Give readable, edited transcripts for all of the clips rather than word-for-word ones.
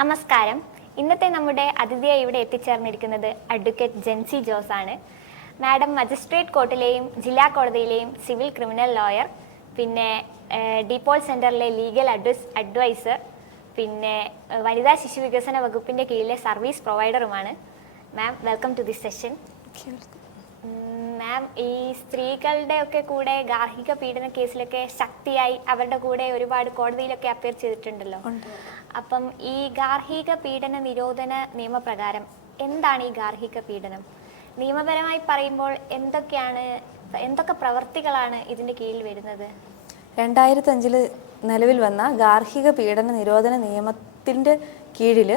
നമസ്കാരം. ഇന്നത്തെ നമ്മുടെ അതിഥിയായി ഇവിടെ എത്തിച്ചേർന്നിരിക്കുന്നത് അഡ്വക്കേറ്റ് ജെൻസി ജോസ് ആണ്. മാഡം മജിസ്ട്രേറ്റ് കോർട്ടിലെയും ജില്ലാ കോടതിയിലെയും സിവിൽ ക്രിമിനൽ ലോയർ, പിന്നെ ഡീപോൾ സെൻറ്ററിലെ ലീഗൽ അഡ്വൈസർ, പിന്നെ വനിതാ ശിശു വികസന വകുപ്പിൻ്റെ കീഴിലെ സർവീസ് പ്രൊവൈഡറുമാണ്. Ma'am, welcome to this session. Ma'am, ഈ സ്ത്രീകളുടെ ഒക്കെ കൂടെ ഗാർഹിക പീഡന കേസിലൊക്കെ ശക്തിയായി അവരുടെ കൂടെ ഒരുപാട് കോടതിയിലൊക്കെ അപ്പിയർ ചെയ്തിട്ടുണ്ടല്ലോ. അപ്പം ഈ ഗാർഹിക പീഡന നിരോധന നിയമപ്രകാരം എന്താണ് ഈ ഗാർഹിക പീഡനം? നിയമപരമായി പറയുമ്പോൾ എന്തൊക്കെ പ്രവർത്തികളാണ് ഇതിൻ്റെ കീഴിൽ വരുന്നത്? 2005 നിലവിൽ വന്ന ഗാർഹിക പീഡന നിരോധന നിയമത്തിൻ്റെ കീഴിൽ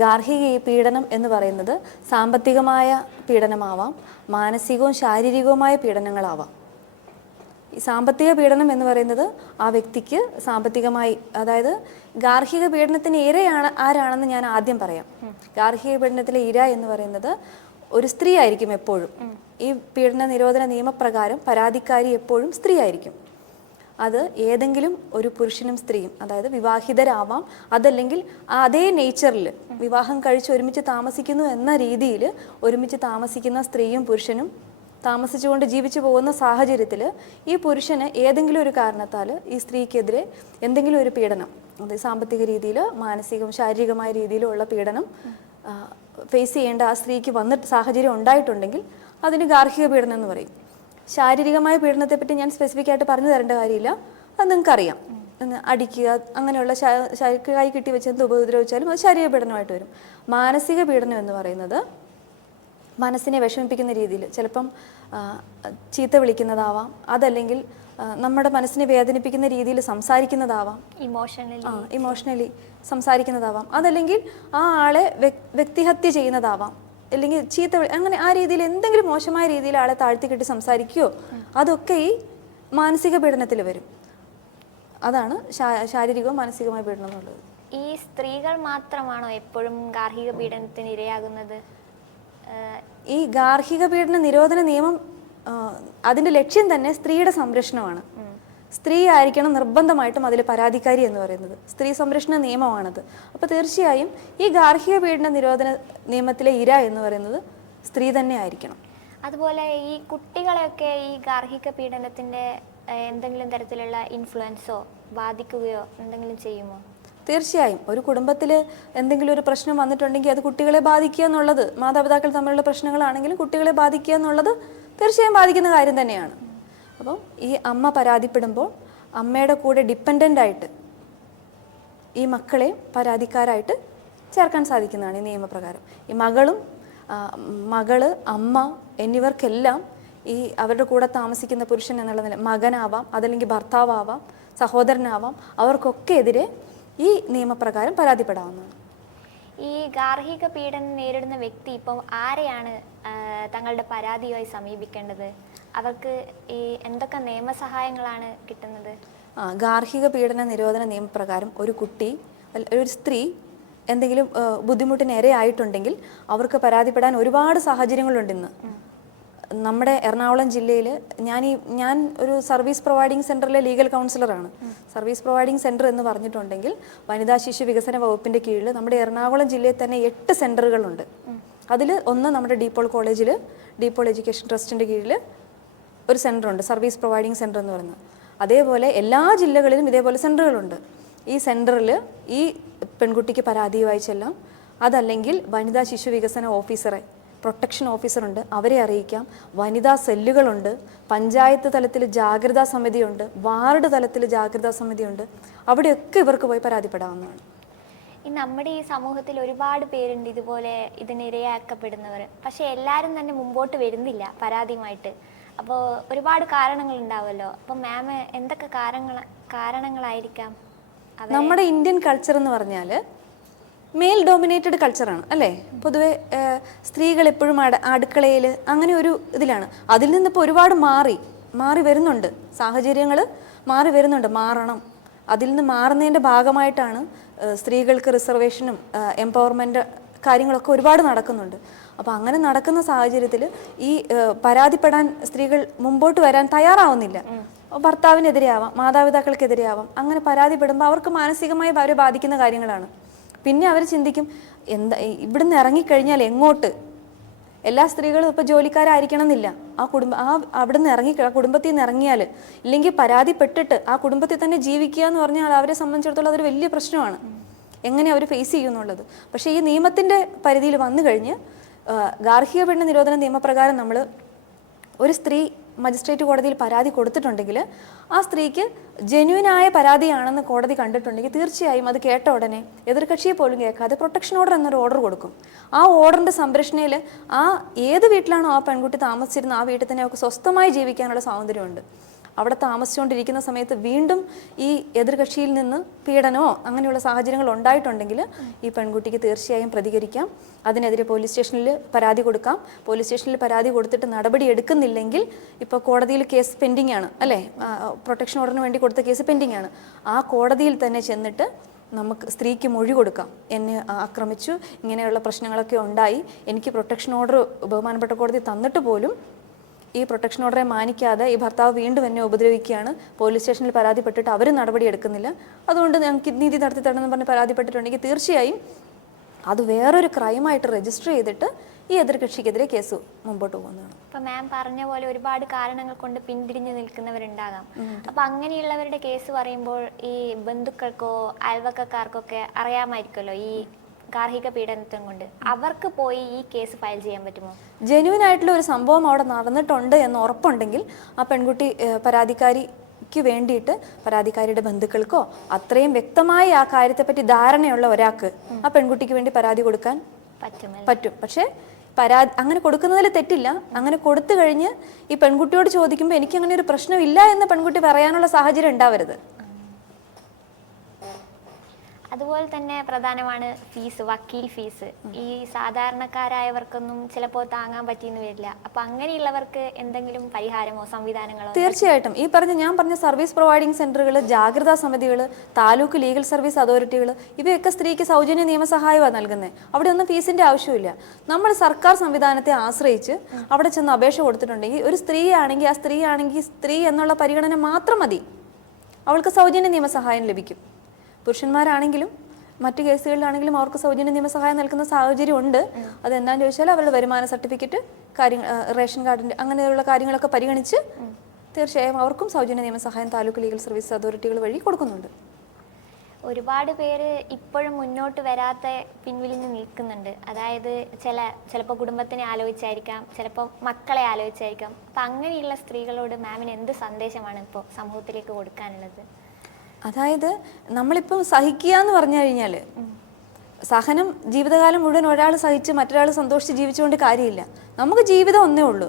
ഗാർഹിക പീഡനം എന്ന് പറയുന്നത് സാമ്പത്തികമായ പീഡനമാവാം, മാനസികവും ശാരീരികവുമായ പീഡനങ്ങളാവാം. ഈ സാമ്പത്തിക പീഡനം എന്ന് പറയുന്നത് ആ വ്യക്തിക്ക് സാമ്പത്തികമായി, അതായത് ഗാർഹിക പീഡനത്തിന് ഇരയാണ് ആരാണെന്ന് ഞാൻ ആദ്യം പറയാം. ഗാർഹിക പീഡനത്തിലെ ഇര എന്ന് പറയുന്നത് ഒരു സ്ത്രീ ആയിരിക്കും എപ്പോഴും. ഈ പീഡന നിരോധന നിയമപ്രകാരം പരാതിക്കാരി എപ്പോഴും സ്ത്രീ ആയിരിക്കും. അത് ഏതെങ്കിലും ഒരു പുരുഷനും സ്ത്രീയും, അതായത് വിവാഹിതരാവാം, അതല്ലെങ്കിൽ അതേ നേച്ചറിൽ വിവാഹം കഴിച്ച് ഒരുമിച്ച് താമസിക്കുന്നു എന്ന രീതിയിൽ ഒരുമിച്ച് താമസിക്കുന്ന സ്ത്രീയും പുരുഷനും താമസിച്ചുകൊണ്ട് ജീവിച്ചു പോകുന്ന സാഹചര്യത്തിൽ ഈ പുരുഷന് ഏതെങ്കിലും ഒരു കാരണത്താൽ ഈ സ്ത്രീക്കെതിരെ എന്തെങ്കിലും ഒരു പീഡനം, അതായത് സാമ്പത്തിക രീതിയിൽ, മാനസികവും ശാരീരികമായ രീതിയിലുള്ള പീഡനം ഫേസ് ചെയ്യേണ്ട ആ സ്ത്രീക്ക് സാഹചര്യം ഉണ്ടായിട്ടുണ്ടെങ്കിൽ അതിന് ഗാർഹിക പീഡനം എന്ന് പറയും. ശാരീരികമായ പീഡനത്തെപ്പറ്റി ഞാൻ സ്പെസിഫിക് ആയിട്ട് പറഞ്ഞു തരേണ്ട കാര്യമില്ല, അത് നിങ്ങൾക്കറിയാം. അടിക്കുക, അങ്ങനെയുള്ള കൈ കിട്ടി വെച്ച് എന്ത് ഉപദ്രവിച്ചാലും അത് ശാരീരിക പീഡനമായിട്ട് വരും. മാനസിക പീഡനം എന്ന് പറയുന്നത് മനസ്സിനെ വിഷമിപ്പിക്കുന്ന രീതിയിൽ ചിലപ്പം ചീത്ത വിളിക്കുന്നതാവാം, അതല്ലെങ്കിൽ നമ്മുടെ മനസ്സിനെ വേദനിപ്പിക്കുന്ന രീതിയിൽ സംസാരിക്കുന്നതാവാം, ഇമോഷണലി സംസാരിക്കുന്നതാവാം, അതല്ലെങ്കിൽ ആ ആളെ വ്യക്തിഹത്യ ചെയ്യുന്നതാവാം, അല്ലെങ്കിൽ അങ്ങനെ ആ രീതിയിൽ എന്തെങ്കിലും മോശമായ രീതിയിൽ ആളെ താഴ്ത്തിക്കെട്ടി സംസാരിക്കുകയോ, അതൊക്കെ ഈ മാനസിക പീഡനത്തിൽ വരും. അതാണ് ശാരീരികവും മാനസികമായ പീഡനം എന്നുള്ളത്. ഈ സ്ത്രീകൾ മാത്രമാണോ എപ്പോഴും ഗാർഹിക പീഡനത്തിന് ഇരയാകുന്നത്? ഈ ഗാർഹിക പീഡന നിരോധന നിയമം അതിൻ്റെ ലക്ഷ്യം തന്നെ സ്ത്രീയുടെ സംരക്ഷണമാണ്. സ്ത്രീ ആയിരിക്കണം നിർബന്ധമായിട്ടും അതിൽ പരാതിക്കാരി എന്ന് പറയുന്നത്. സ്ത്രീ സംരക്ഷണ നിയമമാണത്. അപ്പോൾ തീർച്ചയായും ഈ ഗാർഹിക പീഡന നിരോധന നിയമത്തിലെ ഇര എന്ന് പറയുന്നത് സ്ത്രീ തന്നെ ആയിരിക്കണം. അതുപോലെ ഈ കുട്ടികളെയൊക്കെ ഈ ഗാർഹിക പീഡനത്തിൻ്റെ എന്തെങ്കിലും തരത്തിലുള്ള ഇൻഫ്ലുവൻസോ ബാധിക്കുകയോ എന്തെങ്കിലും ചെയ്യുമോ? തീർച്ചയായും. ഒരു കുടുംബത്തിൽ എന്തെങ്കിലും ഒരു പ്രശ്നം വന്നിട്ടുണ്ടെങ്കിൽ അത് കുട്ടികളെ ബാധിക്കുക എന്നുള്ളത്, മാതാപിതാക്കൾ തമ്മിലുള്ള പ്രശ്നങ്ങളാണെങ്കിലും കുട്ടികളെ ബാധിക്കുക എന്നുള്ളത് തീർച്ചയായും ബാധിക്കുന്ന കാര്യം തന്നെയാണ്. അപ്പം ഈ അമ്മ പരാതിപ്പെടുമ്പോൾ അമ്മയുടെ കൂടെ ഡിപ്പെൻഡൻ്റ് ആയിട്ട് ഈ മക്കളെ പരാതിക്കാരായിട്ട് ചേർക്കാൻ സാധിക്കുന്നതാണ് ഈ നിയമപ്രകാരം. ഈ മകള്, അമ്മ എന്നിവർക്കെല്ലാം ഈ അവരുടെ കൂടെ താമസിക്കുന്ന പുരുഷൻ എന്നുള്ള നില, മകനാവാം, അതല്ലെങ്കിൽ ഭർത്താവാവാം, സഹോദരനാവാം, അവർക്കൊക്കെ എതിരെ ഈ നിയമപ്രകാരം പരാതിപ്പെടാവുന്നതാണ്. ഈ ഗാർഹിക പീഡനം നേരിടുന്ന വ്യക്തി ഇപ്പം ആരെയാണ് തങ്ങളുടെ പരാതിയുമായി സമീപിക്കേണ്ടത്? അവർക്ക് ഈ എന്തൊക്കെ നിയമസഹായങ്ങളാണ് കിട്ടുന്നത്? ഗാർഹിക പീഡന നിരോധന നിയമപ്രകാരം ഒരു സ്ത്രീ എന്തെങ്കിലും ബുദ്ധിമുട്ടിന് ഇരയായിട്ടുണ്ടെങ്കിൽ അവർക്ക് പരാതിപ്പെടാൻ ഒരുപാട് സാഹചര്യങ്ങളുണ്ട്. ഇന്ന് നമ്മുടെ എറണാകുളം ജില്ലയിൽ ഞാൻ ഒരു സർവീസ് പ്രൊവൈഡിംഗ് സെൻറ്ററിലെ ലീഗൽ കൗൺസിലറാണ്. സർവീസ് പ്രൊവൈഡിംഗ് സെൻറ്റർ എന്ന് പറഞ്ഞിട്ടുണ്ടെങ്കിൽ വനിതാ ശിശു വികസന വകുപ്പിൻ്റെ കീഴിൽ നമ്മുടെ എറണാകുളം ജില്ലയിൽ തന്നെ 8 സെൻറ്ററുകളുണ്ട്. അതിൽ ഒന്ന് നമ്മുടെ ഡീപോൾ കോളേജിൽ ഡീപോൾ എഡ്യൂക്കേഷൻ ട്രസ്റ്റിൻ്റെ കീഴിൽ ഒരു സെൻറ്ററുണ്ട്, സർവീസ് പ്രൊവൈഡിംഗ് സെൻറ്റർ എന്ന് പറയുന്നത്. അതേപോലെ എല്ലാ ജില്ലകളിലും ഇതേപോലെ സെൻറ്ററുകളുണ്ട്. ഈ സെൻറ്ററിൽ ഈ പെൺകുട്ടിക്ക് പരാതിയുമായി ചെല്ലാം, അതല്ലെങ്കിൽ വനിതാ ശിശു വികസന ഓഫീസറെ, പ്രൊട്ടക്ഷൻ ഓഫീസറുണ്ട്, അവരെ അറിയിക്കാം. വനിതാ സെല്ലുകളുണ്ട്, പഞ്ചായത്ത് തലത്തിൽ ജാഗ്രതാ സമിതിയുണ്ട്, വാർഡ് തലത്തിൽ ജാഗ്രതാ സമിതിയുണ്ട്. അവിടെയൊക്കെ ഇവർക്ക് പോയി പരാതിപ്പെടാവുന്നതാണ്. നമ്മുടെ ഈ സമൂഹത്തിൽ ഒരുപാട് പേരുണ്ട് ഇതുപോലെ ഇതിനിരയാക്കപ്പെടുന്നവർ. പക്ഷെ എല്ലാവരും തന്നെ മുമ്പോട്ട് വരുന്നില്ല പരാതിയുമായിട്ട്. അപ്പോൾ ഒരുപാട് കാരണങ്ങൾ ഉണ്ടാവുമല്ലോ. അപ്പം മാം, എന്തൊക്കെ കാരണങ്ങളായിരിക്കാം? നമ്മുടെ ഇന്ത്യൻ കൾച്ചർ എന്ന് പറഞ്ഞാൽ മെയിൽ ഡോമിനേറ്റഡ് കൾച്ചറാണ് അല്ലേ? പൊതുവെ സ്ത്രീകൾ എപ്പോഴും അടുക്കളയിൽ അങ്ങനെ ഒരു ഇതിലാണ്. അതിൽ നിന്നിപ്പോൾ ഒരുപാട് മാറി വരുന്നുണ്ട്, സാഹചര്യങ്ങൾ മാറണം. അതിൽ നിന്ന് മാറുന്നതിൻ്റെ ഭാഗമായിട്ടാണ് സ്ത്രീകൾക്ക് റിസർവേഷനും എംപവർമെൻ്റ് കാര്യങ്ങളൊക്കെ ഒരുപാട് നടക്കുന്നുണ്ട്. അപ്പോൾ അങ്ങനെ നടക്കുന്ന സാഹചര്യത്തിൽ ഈ പരാതിപ്പെടാൻ സ്ത്രീകൾ മുമ്പോട്ട് വരാൻ തയ്യാറാവുന്നില്ല. ഭർത്താവിനെതിരെയാവാം, മാതാപിതാക്കൾക്കെതിരെയാവാം. അങ്ങനെ പരാതിപ്പെടുമ്പോൾ അവർക്ക് മാനസികമായി അവരെ ബാധിക്കുന്ന കാര്യങ്ങളാണ്. പിന്നെ അവർ ചിന്തിക്കും എന്താ ഇവിടുന്ന് ഇറങ്ങിക്കഴിഞ്ഞാൽ എങ്ങോട്ട്. എല്ലാ സ്ത്രീകളും ഇപ്പോൾ ജോലിക്കാരായിരിക്കണം എന്നില്ല. അവിടുന്ന് ആ കുടുംബത്തിൽ നിന്ന് ഇറങ്ങിയാൽ ഇല്ലെങ്കിൽ പരാതിപ്പെട്ടിട്ട് ആ കുടുംബത്തിൽ തന്നെ ജീവിക്കുക എന്ന് പറഞ്ഞാൽ അവരെ സംബന്ധിച്ചിടത്തോളം അതൊരു വലിയ പ്രശ്നമാണ്. എങ്ങനെ അവർ ഫേസ് ചെയ്യുന്നുള്ളത്. പക്ഷേ ഈ നിയമത്തിൻ്റെ പരിധിയിൽ വന്നു കഴിഞ്ഞ് ഗാർഹിക പീഡന നിരോധന നിയമപ്രകാരം നമ്മൾ ഒരു സ്ത്രീ മജിസ്ട്രേറ്റ് കോടതിയിൽ പരാതി കൊടുത്തിട്ടുണ്ടെങ്കിൽ ആ സ്ത്രീക്ക് ജെന്യുവനായ പരാതിയാണെന്ന് കോടതി കണ്ടിട്ടുണ്ടെങ്കിൽ തീർച്ചയായും അത് കേട്ട ഉടനെ എതിർകക്ഷിയെ പോലും കേൾക്കാതെ പ്രൊട്ടക്ഷൻ ഓർഡർ എന്നൊരു ഓർഡർ കൊടുക്കും. ആ ഓർഡറിൻ്റെ സംരക്ഷണയിൽ ആ ഏത് വീട്ടിലാണോ ആ പെൺകുട്ടി താമസിച്ചിരുന്നത് ആ വീട്ടിൽ തന്നെ അവർക്ക് സ്വസ്ഥമായി ജീവിക്കാനുള്ള സ്വാതന്ത്ര്യമുണ്ട്. അവിടെ താമസിച്ചുകൊണ്ടിരിക്കുന്ന സമയത്ത് വീണ്ടും ഈ എതിർകക്ഷിയിൽ നിന്ന് പീഡനമോ അങ്ങനെയുള്ള സാഹചര്യങ്ങൾ ഉണ്ടായിട്ടുണ്ടെങ്കിൽ ഈ പെൺകുട്ടിക്ക് തീർച്ചയായും പ്രതികരിക്കാം. അതിനെതിരെ പോലീസ് സ്റ്റേഷനിൽ പരാതി കൊടുക്കാം. പോലീസ് സ്റ്റേഷനിൽ പരാതി കൊടുത്തിട്ട് നടപടി എടുക്കുന്നില്ലെങ്കിൽ ഇപ്പോൾ കോടതിയിൽ കേസ് പെൻഡിങ് ആണ് അല്ലേ, പ്രൊട്ടക്ഷൻ ഓർഡറിന് വേണ്ടി കൊടുത്ത കേസ് പെൻഡിങ് ആണ്. ആ കോടതിയിൽ തന്നെ ചെന്നിട്ട് നമുക്ക് സ്ത്രീക്ക് മൊഴി കൊടുക്കാം. എന്നെ ആക്രമിച്ചു, ഇങ്ങനെയുള്ള പ്രശ്നങ്ങളൊക്കെ ഉണ്ടായി, എനിക്ക് പ്രൊട്ടക്ഷൻ ഓർഡർ ബഹുമാനപ്പെട്ട കോടതി തന്നിട്ട് പോലും ഈ പ്രൊട്ടക്ഷൻ ഓർഡറെ മാനിക്കാതെ ഈ ഭർത്താവ് വീണ്ടും എന്നെ ഉപദ്രവിക്കുകയാണ്, പോലീസ് സ്റ്റേഷനിൽ പരാതിപ്പെട്ടിട്ട് അവർ നടപടി എടുക്കുന്നില്ല, അതുകൊണ്ട് ഞങ്ങൾക്ക് നീതി നടത്തി തരണമെന്ന് പറഞ്ഞ് പരാതിപ്പെട്ടിട്ടുണ്ടെങ്കിൽ തീർച്ചയായും അത് വേറൊരു ക്രൈമായിട്ട് രജിസ്റ്റർ ചെയ്തിട്ട് ഈ എതിർകക്ഷിക്കെതിരെ കേസ് മുമ്പോട്ട് പോകുന്നതാണ്. ഇപ്പൊ മാം പറഞ്ഞ പോലെ ഒരുപാട് കാരണങ്ങൾ കൊണ്ട് പിന്തിരിഞ്ഞു നിൽക്കുന്നവരുണ്ടാകാം. അപ്പൊ അങ്ങനെയുള്ളവരുടെ കേസ് പറയുമ്പോൾ ഈ ബന്ധുക്കൾക്കോ അയൽവക്കക്കാർക്കൊക്കെ അറിയാമായിരിക്കുമല്ലോ ഈ ഗാർഹിക പീഡനത്വം കൊണ്ട്, അവർക്ക് പോയി ഈ കേസ് ഫയൽ ചെയ്യാൻ പറ്റുമോ? ജെന്യുവൻ ആയിട്ടുള്ള ഒരു സംഭവം അവിടെ നടന്നിട്ടുണ്ട് എന്ന് ഉറപ്പുണ്ടെങ്കിൽ ആ പെൺകുട്ടി പരാതിക്കാരിക്ക് വേണ്ടിയിട്ട് പരാതിക്കാരിയുടെ ബന്ധുക്കൾക്കോ അത്രയും വ്യക്തമായി ആ കാര്യത്തെപ്പറ്റി ധാരണയുള്ള ഒരാൾക്ക് ആ പെൺകുട്ടിക്ക് വേണ്ടി പരാതി കൊടുക്കാൻ പറ്റും. പക്ഷേ അങ്ങനെ കൊടുക്കുന്നതിൽ തെറ്റില്ല. അങ്ങനെ കൊടുത്തു കഴിഞ്ഞ് ഈ പെൺകുട്ടിയോട് ചോദിക്കുമ്പോൾ എനിക്ക് അങ്ങനെ ഒരു പ്രശ്നമില്ല എന്ന് പെൺകുട്ടി പറയാനുള്ള സാഹചര്യം ഉണ്ടാവരുത്. അതുപോലെ തന്നെ പ്രധാനമാണ് ഫീസ്, വക്കീൽ ഫീസ്. ഈ സാധാരണക്കാരായവർക്കൊന്നും ചിലപ്പോൾ താങ്ങാൻ പറ്റിയെന്ന് വരില്ല. അപ്പൊ അങ്ങനെയുള്ളവർക്ക് എന്തെങ്കിലും പരിഹാരമോ സംവിധാനങ്ങളോ? തീർച്ചയായിട്ടും ഞാൻ പറഞ്ഞ സർവീസ് പ്രൊവൈഡിംഗ് സെന്ററുകൾ, ജാഗ്രതാ സമിതികൾ, താലൂക്ക് ലീഗൽ സർവീസ് അതോറിറ്റികൾ, ഇവയൊക്കെ സ്ത്രീക്ക് സൗജന്യ നിയമസഹായമാണ് നൽകുന്നത്. അവിടെ ഒന്നും ഫീസിന്റെ ആവശ്യമില്ല. നമ്മൾ സർക്കാർ സംവിധാനത്തെ ആശ്രയിച്ച് അവിടെ ചെന്ന് അപേക്ഷ കൊടുത്തിട്ടുണ്ടെങ്കിൽ ഒരു സ്ത്രീ ആണെങ്കിൽ സ്ത്രീ എന്നുള്ള പരിഗണന മാത്രം മതി, അവൾക്ക് സൗജന്യ നിയമസഹായം ലഭിക്കും. പുരുഷന്മാരാണെങ്കിലും മറ്റു കേസുകളിലാണെങ്കിലും അവർക്ക് സൗജന്യ നിയമസഹായം നൽകുന്ന സാഹചര്യം ഉണ്ട്. അതെന്താണെന്ന് ചോദിച്ചാൽ അവരുടെ വരുമാന സർട്ടിഫിക്കറ്റ്, റേഷൻ കാർഡിൻ്റെ അങ്ങനെയുള്ള കാര്യങ്ങളൊക്കെ പരിഗണിച്ച് തീർച്ചയായും അവർക്കും സൗജന്യ നിയമസഹായം താലൂക്ക് ലീഗൽ സർവീസ് അതോറിറ്റികൾ വഴി കൊടുക്കുന്നുണ്ട്. ഒരുപാട് പേര് ഇപ്പോഴും മുന്നോട്ട് വരാത്ത പിൻവലിഞ്ഞ് നിൽക്കുന്നുണ്ട്. അതായത് ചിലപ്പോൾ കുടുംബത്തിനെ ആലോചിച്ചായിരിക്കാം, ചിലപ്പോൾ മക്കളെ ആലോചിച്ചായിരിക്കാം. അപ്പം അങ്ങനെയുള്ള സ്ത്രീകളോട് മാമിന് എന്ത് സന്ദേശമാണ് ഇപ്പോൾ സമൂഹത്തിലേക്ക് കൊടുക്കാനുള്ളത്? അതായത് നമ്മളിപ്പം സഹിക്കുക എന്ന് പറഞ്ഞു കഴിഞ്ഞാൽ സഹനം ജീവിതകാലം മുഴുവൻ ഒരാൾ സഹിച്ച് മറ്റൊരാൾ സന്തോഷിച്ച് ജീവിച്ചുകൊണ്ട് കാര്യമില്ല. നമുക്ക് ജീവിതം ഒന്നേ ഉള്ളൂ.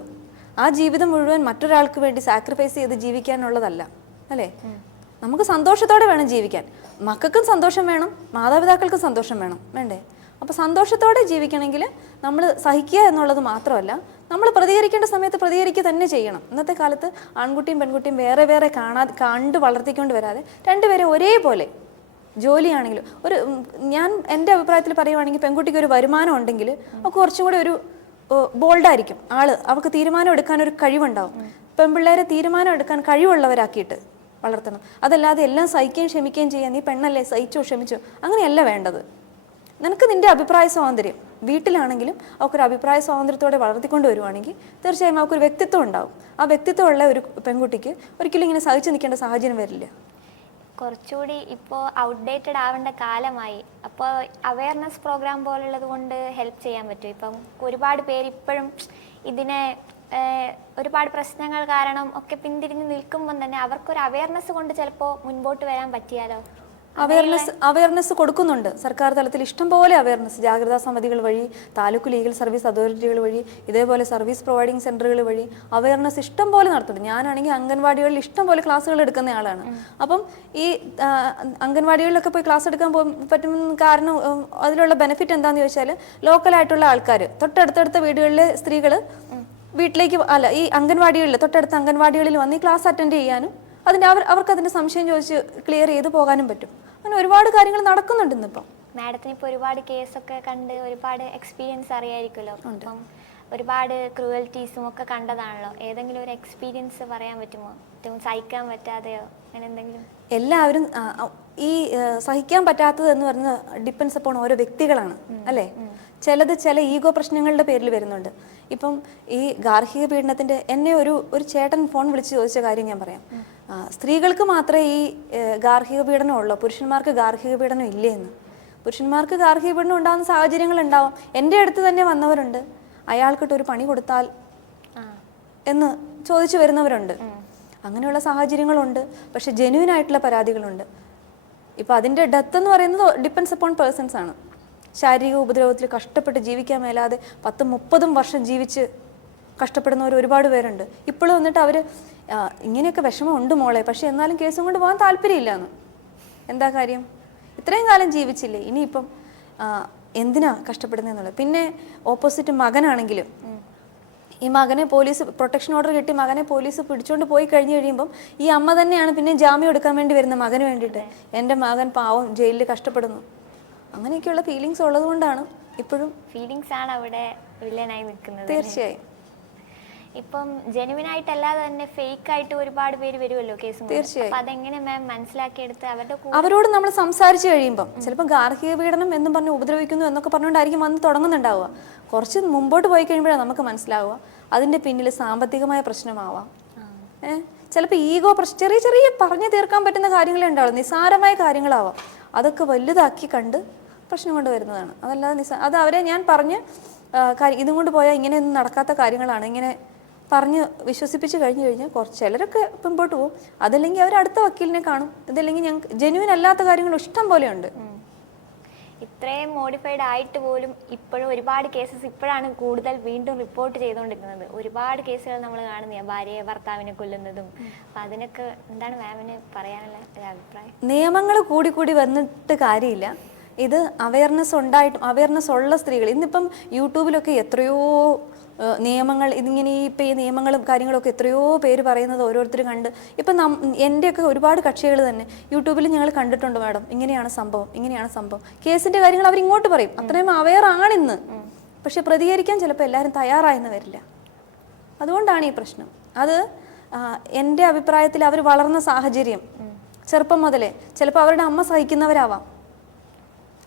ആ ജീവിതം മുഴുവൻ മറ്റൊരാൾക്ക് വേണ്ടി സാക്രിഫൈസ് ചെയ്ത് ജീവിക്കാനുള്ളതല്ല അല്ലേ. നമുക്ക് സന്തോഷത്തോടെ വേണം ജീവിക്കാൻ. മക്കൾക്കും സന്തോഷം വേണം, മാതാപിതാക്കൾക്കും സന്തോഷം വേണ്ടേ. അപ്പോൾ സന്തോഷത്തോടെ ജീവിക്കണമെങ്കിൽ നമ്മൾ സഹിക്കുക എന്നുള്ളത് മാത്രമല്ല, നമ്മൾ പ്രതികരിക്കേണ്ട സമയത്ത് പ്രതികരിക്കുക തന്നെ ചെയ്യണം. ഇന്നത്തെ കാലത്ത് ആൺകുട്ടിയും പെൺകുട്ടിയും വേറെ വേറെ കണ്ട് വളർത്തിക്കൊണ്ട് വരാതെ രണ്ടുപേരും ഒരേപോലെ ജോലിയാണെങ്കിലും ഞാൻ എൻ്റെ അഭിപ്രായത്തിൽ പറയുവാണെങ്കിൽ പെൺകുട്ടിക്ക് ഒരു വരുമാനം ഉണ്ടെങ്കിൽ അവൾക്ക് കുറച്ചും കൂടെ ഒരു ബോൾഡായിരിക്കും അവൾക്ക് തീരുമാനം എടുക്കാൻ ഒരു കഴിവുണ്ടാവും. പെൺപിള്ളേരെ തീരുമാനം എടുക്കാൻ കഴിവുള്ളവരാക്കിയിട്ട് വളർത്തണം. അതല്ലാതെ എല്ലാം സഹിക്കുകയും ക്ഷമിക്കുകയും ചെയ്യാൻ നീ പെണ്ണല്ലേ സഹിച്ചോ ക്ഷമിച്ചോ അങ്ങനെയല്ല വേണ്ടത്. നിനക്ക് നിൻ്റെ അഭിപ്രായ സ്വാതന്ത്ര്യം വീട്ടിലാണെങ്കിലും അവൾക്കൊരു അഭിപ്രായ സ്വാതന്ത്ര്യത്തോടെ വളർത്തിക്കൊണ്ട് വരുവാണെങ്കിൽ തീർച്ചയായും അവൾക്കൊരു വ്യക്തിത്വം ഉണ്ടാവും. ആ വ്യക്തിത്വമുള്ള ഒരു പെൺകുട്ടിക്ക് ഒരിക്കലും ഇങ്ങനെ സഹിച്ചു നിൽക്കേണ്ട സാഹചര്യം വരില്ല. കുറച്ചുകൂടി ഇപ്പോൾ ഔട്ട്ഡേറ്റഡ് ആവേണ്ട കാലമായി. അപ്പോൾ അവയർനെസ് പ്രോഗ്രാം പോലുള്ളത് കൊണ്ട് ഹെൽപ്പ് ചെയ്യാൻ പറ്റും. ഇപ്പം ഒരുപാട് പേര് ഇപ്പോഴും ഇതിനെ ഒരുപാട് പ്രശ്നങ്ങൾ കാരണം ഒക്കെ പിന്തിരിഞ്ഞ് നിൽക്കുമ്പോൾ തന്നെ അവർക്കൊരു അവയർനെസ് കൊണ്ട് ചിലപ്പോൾ മുൻപോട്ട് വരാൻ പറ്റിയാലോ? അവയർനെസ് കൊടുക്കുന്നുണ്ട് സർക്കാർ തലത്തിൽ ഇഷ്ടംപോലെ അവയർനെസ് ജാഗ്രതാ സമിതികൾ വഴി, താലൂക്ക് ലീഗൽ സർവീസ് അതോറിറ്റികൾ വഴി, ഇതേപോലെ സർവീസ് പ്രൊവൈഡിംഗ് സെന്ററുകൾ വഴി അവയർനെസ് ഇഷ്ടം പോലെ നടത്തുന്നുണ്ട്. ഞാനാണെങ്കിൽ അംഗൻവാടികളിൽ ഇഷ്ടം പോലെ ക്ലാസ്സുകൾ എടുക്കുന്ന ആളാണ്. അപ്പം ഈ അംഗൻവാടികളിലൊക്കെ പോയി ക്ലാസ് എടുക്കാൻ പറ്റും. കാരണം അതിലുള്ള ബെനിഫിറ്റ് എന്താണെന്ന് ചോദിച്ചാൽ ലോക്കലായിട്ടുള്ള ആൾക്കാർ, തൊട്ടടുത്തടുത്ത വീടുകളിലെ സ്ത്രീകൾ വീട്ടിലേക്ക് ഈ അംഗൻവാടികളിൽ തൊട്ടടുത്ത അംഗൻവാടികളിൽ വന്ന് ഈ ക്ലാസ് അറ്റൻഡ് ചെയ്യാനും അവർക്ക് അതിൻ്റെ സംശയം ചോദിച്ച് ക്ലിയർ ചെയ്ത് പോകാനും പറ്റും. അങ്ങനെ ഒരുപാട് കാര്യങ്ങൾ നടക്കുന്നുണ്ട് ഇന്നിപ്പം. മാഡത്തിന് ഇപ്പോൾ ഒരുപാട് കേസൊക്കെ കണ്ട് ഒരുപാട് എക്സ്പീരിയൻസ് അറിയായിരിക്കുമല്ലോ. അപ്പം ഒരുപാട് ക്രൂവൽറ്റീസും ഒക്കെ കണ്ടതാണല്ലോ. ഏതെങ്കിലും ഒരു എക്സ്പീരിയൻസ് പറയാൻ പറ്റുമോ? ഏറ്റവും സഹിക്കാൻ പറ്റാതെയോ അങ്ങനെ എന്തെങ്കിലും? എല്ലാവരും ഈ സഹിക്കാൻ പറ്റാത്തത് എന്ന് പറയുന്നത് ഡിപ്പെൻസ് അപ്പോൺ ഓരോ വ്യക്തികളാണ് അല്ലേ. ചിലത് ചില ഈഗോ പ്രശ്നങ്ങളുടെ പേരിൽ വരുന്നുണ്ട്. ഇപ്പം ഈ ഗാർഹിക പീഡനത്തിൻ്റെ എന്നെ ഒരു ചേട്ടൻ ഫോൺ വിളിച്ച് ചോദിച്ച കാര്യം ഞാൻ പറയാം. സ്ത്രീകൾക്ക് മാത്രമേ ഈ ഗാർഹിക പീഡനം ഉള്ളൂ, പുരുഷന്മാർക്ക് ഗാർഹിക പീഡനം ഇല്ലേ എന്ന്. പുരുഷന്മാർക്ക് ഗാർഹിക പീഡനം ഉണ്ടാകുന്ന സാഹചര്യങ്ങൾ ഉണ്ടാവും. എൻ്റെ അടുത്ത് തന്നെ വന്നവരുണ്ട്, അയാൾക്കിട്ടൊരു പണി കൊടുത്താൽ എന്ന് ചോദിച്ചു വരുന്നവരുണ്ട്. അങ്ങനെയുള്ള സാഹചര്യങ്ങളുണ്ട്. പക്ഷെ ജെന്യൂൻ ആയിട്ടുള്ള പരാതികളുണ്ട്. ഇപ്പം അതിൻ്റെ ഡെത്ത് എന്ന് പറയുന്നത് ഡിപ്പെൻസ് അപ്പോൺ പേഴ്സൺസ് ആണ്. ശാരീരിക ഉപദ്രവത്തിൽ കഷ്ടപ്പെട്ട് ജീവിക്കാൻ മേലാതെ 10-30 വർഷം ജീവിച്ച് കഷ്ടപ്പെടുന്നവർ ഒരുപാട് പേരുണ്ട്. ഇപ്പോഴും വന്നിട്ട് അവർ ഇങ്ങനെയൊക്കെ വിഷമം ഉണ്ട് മോളെ, പക്ഷെ എന്നാലും കേസും കൊണ്ട് പോകാൻ താല്പര്യമില്ല എന്ന്. എന്താ കാര്യം? ഇത്രയും കാലം ജീവിച്ചില്ലേ, ഇനിയിപ്പം എന്തിനാ കഷ്ടപ്പെടുന്നതെന്നുള്ളത്. പിന്നെ ഓപ്പോസിറ്റ് മകനാണെങ്കിലും ഈ മകനെ പോലീസ് പ്രൊട്ടക്ഷൻ ഓർഡർ കിട്ടി മകനെ പോലീസ് പിടിച്ചുകൊണ്ട് പോയി കഴിയുമ്പം ഈ അമ്മ തന്നെയാണ് പിന്നെ ജാമ്യം എടുക്കാൻ വേണ്ടി വരുന്നത് മകന് വേണ്ടിയിട്ട്. എൻ്റെ മകൻ പാവം ജയിലിൽ കഷ്ടപ്പെടുന്നു. അങ്ങനെയൊക്കെയുള്ള ഫീലിങ്സ് ഉള്ളത് കൊണ്ടാണ് ഇപ്പോഴും ഫീലിങ്സ് ആണ് അവിടെ വില്ലനായി നിൽക്കുന്നത്. തീർച്ചയായും. ഇപ്പം ജെനുവിൻ ആയിട്ടല്ലാതെ തന്നെ ഫേക്ക് ആയിട്ട് ഒരുപാട് പേര് വരുമല്ലോ കേസും. തീർച്ചയായും. അതെങ്ങനെ മാം മനസ്സിലാക്കിയെടുത്ത് അവരോട് നമ്മൾ സംസാരിച്ച് കഴിയുമ്പം ചിലപ്പോൾ ഗാർഹിക പീഡനം എന്നും പറഞ്ഞ് ഉപദ്രവിക്കുന്നു എന്നൊക്കെ പറഞ്ഞുകൊണ്ടായിരിക്കും വന്ന് തുടങ്ങുന്നുണ്ടാവുക. കുറച്ച് മുമ്പോട്ട് പോയി കഴിയുമ്പോഴാണ് നമുക്ക് മനസ്സിലാവുക അതിൻ്റെ പിന്നിൽ സാമ്പത്തികമായ പ്രശ്നമാവാം. ചിലപ്പോൾ ഈഗോ ചെറിയ ചെറിയ പറഞ്ഞു തീർക്കാൻ പറ്റുന്ന കാര്യങ്ങളേ ഉണ്ടാവുള്ളൂ, നിസ്സാരമായ കാര്യങ്ങളാവാം. അതൊക്കെ വലുതാക്കി കണ്ട് പ്രശ്നം കൊണ്ട് വരുന്നതാണ്. അതല്ലാതെ അത് അവരെ ഞാൻ പറഞ്ഞ് ഇതും കൊണ്ട് പോയാൽ ഇങ്ങനെയൊന്നും നടക്കാത്ത കാര്യങ്ങളാണ്, ഇങ്ങനെ പറഞ്ഞ് വിശ്വസിപ്പിച്ച് കഴിഞ്ഞാൽ ചിലരൊക്കെ മുമ്പോട്ട് പോകും. അതല്ലെങ്കിൽ അവർ അടുത്ത വക്കീലിനെ കാണും. ഇതല്ലെങ്കിൽ ഞങ്ങൾക്ക് ജെന്യൂൻ അല്ലാത്ത കാര്യങ്ങൾ ഇഷ്ടം പോലെയുണ്ട്. ഇത്രയും മോഡിഫൈഡ് ആയിട്ട് പോലും ഇപ്പോഴും ഒരുപാട് കേസസ് ഇപ്പോഴാണ് കൂടുതൽ വീണ്ടും റിപ്പോർട്ട് ചെയ്തുകൊണ്ടിരിക്കുന്നത്. ഒരുപാട് കേസുകൾ നമ്മൾ കാണുന്ന ഭാര്യയെ ഭർത്താവിനെ കൊല്ലുന്നതും. അപ്പം അതിനൊക്കെ എന്താണ് മാമിന് പറയാനുള്ള ഒരു അഭിപ്രായം? നിയമങ്ങൾ കൂടി വന്നിട്ട് കാര്യമില്ല. ഇത് അവയർനെസ് ഉള്ള സ്ത്രീകൾ ഇന്നിപ്പം യൂട്യൂബിലൊക്കെ എത്രയോ നിയമങ്ങൾ ഇതിങ്ങനെ ഈ നിയമങ്ങളും കാര്യങ്ങളൊക്കെ എത്രയോ പേര് പറയുന്നത് ഓരോരുത്തർ കണ്ട് ഇപ്പം എൻ്റെയൊക്കെ ഒരുപാട് കക്ഷികൾ തന്നെ യൂട്യൂബിൽ ഞങ്ങൾ കണ്ടിട്ടുണ്ട്, മാഡം ഇങ്ങനെയാണ് സംഭവം കേസിൻ്റെ കാര്യങ്ങൾ അവരിങ്ങോട്ട് പറയും. അത്രയും അവെയർ ആണിന്ന്. പക്ഷെ പ്രതികരിക്കാൻ ചിലപ്പോൾ എല്ലാവരും തയ്യാറായെന്ന് വരില്ല. അതുകൊണ്ടാണ് ഈ പ്രശ്നം. അത് എൻ്റെ അഭിപ്രായത്തിൽ അവർ വളർന്ന സാഹചര്യം ചെറുപ്പം മുതലേ ചിലപ്പോൾ അവരുടെ അമ്മ സഹിക്കുന്നവരാവാം,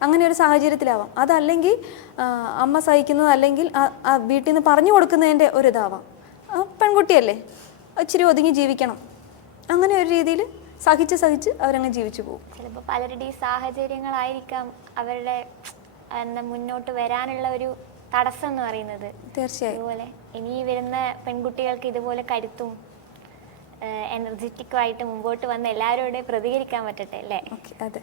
അങ്ങനെ ഒരു സാഹചര്യത്തിലാവാം. അതല്ലെങ്കിൽ അമ്മ സഹിക്കുന്നത്, അല്ലെങ്കിൽ ആ വീട്ടിൽ നിന്ന് പറഞ്ഞു കൊടുക്കുന്നതിൻ്റെ ഒരിതാവാം. പെൺകുട്ടിയല്ലേ, ഇച്ചിരി ഒതുങ്ങി ജീവിക്കണം, അങ്ങനെ ഒരു രീതിയിൽ സഹിച്ച് അവരങ്ങ് ജീവിച്ചു പോകും. ചിലപ്പോൾ പലരുടെ ഈ സാഹചര്യങ്ങളായിരിക്കാം അവരുടെ മുന്നോട്ട് വരാനുള്ള ഒരു തടസ്സം എന്ന് പറയുന്നത്. തീർച്ചയായും. അതുപോലെ ഇനി വരുന്ന പെൺകുട്ടികൾക്ക് ഇതുപോലെ കരുത്തും എനർജറ്റിക്കുമായിട്ട് മുമ്പോട്ട് വന്ന് എല്ലാവരോടും പ്രതികരിക്കാൻ പറ്റട്ടെ അല്ലേ? ഓക്കെ, അതെ.